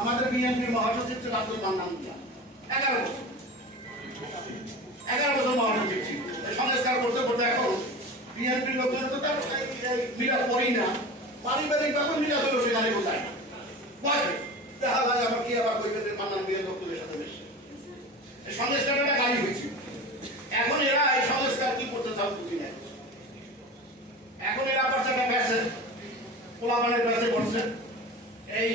আমাদের বিএনপির মহাসচিব ছিল আব্দুল মান্নান মিয়া 11 বছর মহাসচিব ছিল। সংস্কার করতে করতে এখন বিএনপির লোকজন তো তার মিলা করেই না, পারিবারিক ব্যাপার মিলা হলো সেখানে বোঝায় না, দেখা লাগে আবার কি আবার বৈদ্যুতিক মান্নান মিয়া লোকদের সাথে মিশে সংস্কারটা একটা গাড়ি হয়েছিল। এখন এরা এই সংস্কার কি করতে চাও বুঝি না। এখন এরা বাচ্চাটা ব্যাসে পোলাপানের ব্যাসে করছে। এই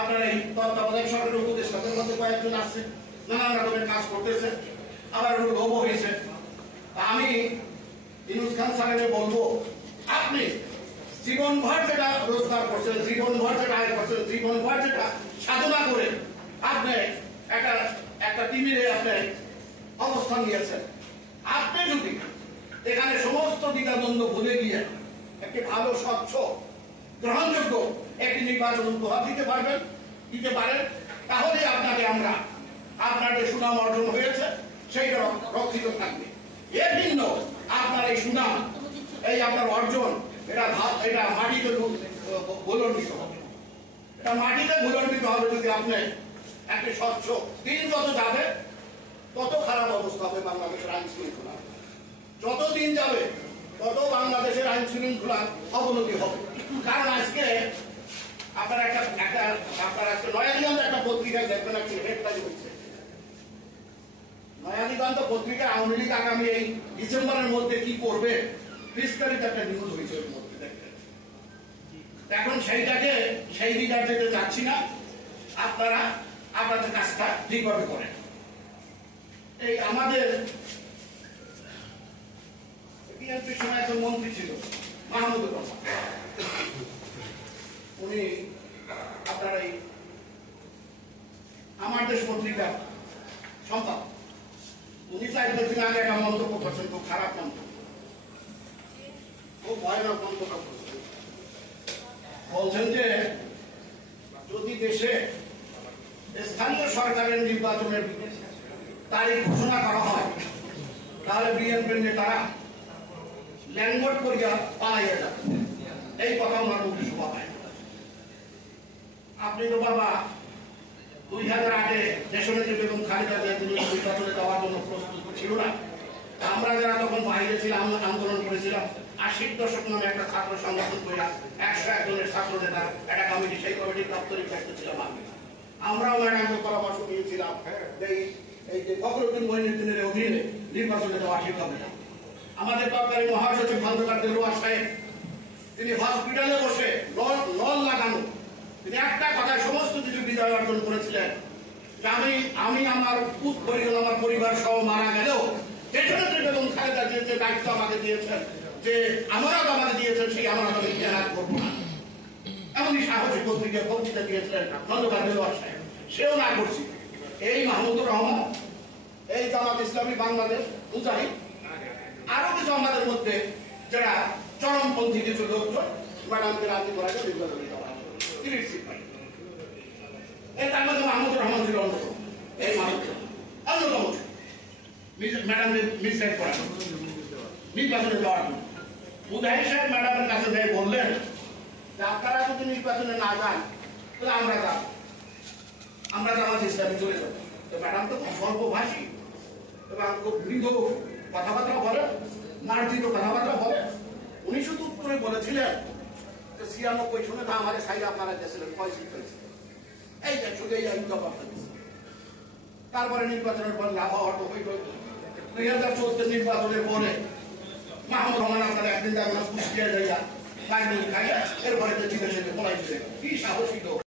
আপনার এই তত্ত্বাবধায়ক সরকারের উপদেষ্টাদের মধ্যে কয়েকজন আছে, নানান রকমের কাজ করতেছে, আবার একটু লোভ হয়েছে। আমি ইউনুস খান সাহেবকে বলবো, আপনি জীবনভর যেটা রোজগার করছেন, জীবনভর যেটা আয় করছেন, জীবনভর যেটা সাধনা করে আপনি একটা টিমের আপনি অবস্থান নিয়েছেন, আপনি যদি এখানে সমস্ত দ্বিধাদ্বন্দ্ব ভুলে গিয়ে একটি ভালো স্বচ্ছ গ্রহণযোগ্য একটি নির্বাচন উপহার দিতে পারেন, তাহলে আমরা আপনার যে সুনাম অর্জন হয়েছে সেইটা রক্ষিত থাকবে। এর ভিন্ন আপনার এই সুনাম, এই আপনার অর্জন, এটা মাটিতে ভুলণ্ডিত হবে। এটা মাটিতে ভুলণ্ডিত হবে যদি আপনি একটি স্বচ্ছ, দিন যত যাবে তত খারাপ অবস্থা হবে বাংলাদেশের আইন শৃঙ্খলা। যত দিন যাবে তত বাংলাদেশের আইন শৃঙ্খলার অবনতি হবে। কারণ আজকে আপনার আজকে নয়াদিগন্ত একটা পত্রিকায় দেখবেন একটি হেডলাইন হচ্ছে, নয়াদিগন্ত পত্রিকা আওয়ামী লীগ আগামী এই ডিসেম্বরের মধ্যে কি করবে বিস্তারিত একটা নিউজ হয়েছে ওর মধ্যে দেখবেন। এখন সেই দিকে আর যেতে চাচ্ছি না, আপনারা আপনাদের কাজটা ঠিকভাবে করেন। এই আমাদের বিএনপির সময় একজন মন্ত্রী ছিল মাহমুদুর রহমান, উনি আপনার এই আমার দেশ পত্রিকার সম্পাদক। উনি 4 দিন আগে একটা মন্তব্য করছেন, খুব খারাপ মন্তব্য, খুব ভয়ানক মন্তব্য করছেন। বলছেন যে যদি দেশে স্থানীয় সরকারের নির্বাচনের তারিখ ঘোষণা করা হয় তাহলে বিএনপির নেতারা ল্যান্ডবোর্ড করিয়া পালাইয়া যাবে। এই কথা ওনার মুখে শোভা পায়। আপনি তো বাবা 2008-এ দেশনেত্রী বেগম খালেদা জিয়া তিনি নির্বাচনে যাওয়ার জন্য প্রস্তুত ছিল না। আমরা যারা তখন বাইরে ছিলাম, আন্দোলন করেছিলাম, 80-র দশক নামে একটা ছাত্র সংগঠন করে 101 জনের ছাত্র নেতা একটা কমিটি, সেই কমিটির দপ্তরিক দায়িত্ব ছিলাম আমি। আমরাও ম্যাডামকে পরামর্শ দিয়েছিলাম এই যে ফখরুদ্দিন মঈনুদ্দিনের অধীনে নির্বাচনে যাওয়া ঠিক হবে না। আমাদের তৎকালীন মহাসচিব খন্দকার দেলোয়ার সাহেব তিনি হসপিটালে বসে নল লাগানো, তিনি একটা কথায় সমস্ত কিছু বিজয় অর্জন করেছিলেন যে আমি আমার পরিজন আমার পরিবার সহ মারা গেলেও দেশনেত্রী বেগম খালেদা জিয়া যে দায়িত্ব আমাকে দিয়েছেন, যে আমানত আমাকে দিয়েছেন, সেই আমানত আমি খেয়াল করবো না। এমনই সাহসী পত্রিকায় বক্তৃতা দিয়েছিলেন খন্দকার দেলোয়ার সাহেব, সেও না করছি। এই মাহমুদুর রহমান, এই জামাত ইসলামী বাংলাদেশ মুজাহিদ, আরো কিছু আমাদের মধ্যে যারা চরমপন্থী কিছু লোকজন ম্যাডামকে রাজি করাকে নির্বাচনে দেওয়া তার মধ্যে মাহমুদুর রহমান ছিল অন্যতম। এই মাহমুদুর অন্যতম ম্যাডামকে মিসগাইড করা নির্বাচনে দেওয়ার জন্য। মুজাহিদ সাহেব ম্যাডামের কাছে যাই বললেন যে আপনারা যদি নির্বাচনে না যান তাহলে আমরা জামাত ইসলামী চলে যাবো। তো ম্যাডাম তো খুব স্বল্পভাষী এবং খুব মৃদু কথাবার্তা বলে, মার্জিত কথাবার্তা বলে। উনি শুধু উত্তরে বলেছিলেন যে 96 সনে না আমাদের সাইডে আপনারা গেছিলেন, পয়সা করেছিলেন, এই যে শুধু এই জবাবটা দিচ্ছে। তারপরে নির্বাচনের পর লাভ হওয়ার তো হইল 2014 নির্বাচনের পরে মাহমুদ রহমান আপনার একদিন দেখলাম কুষ্টিয়া যাইয়া খাইয়া এরপরে যে জিজ্ঞাসা পলাই দিলেন। কি সাহসী লোক!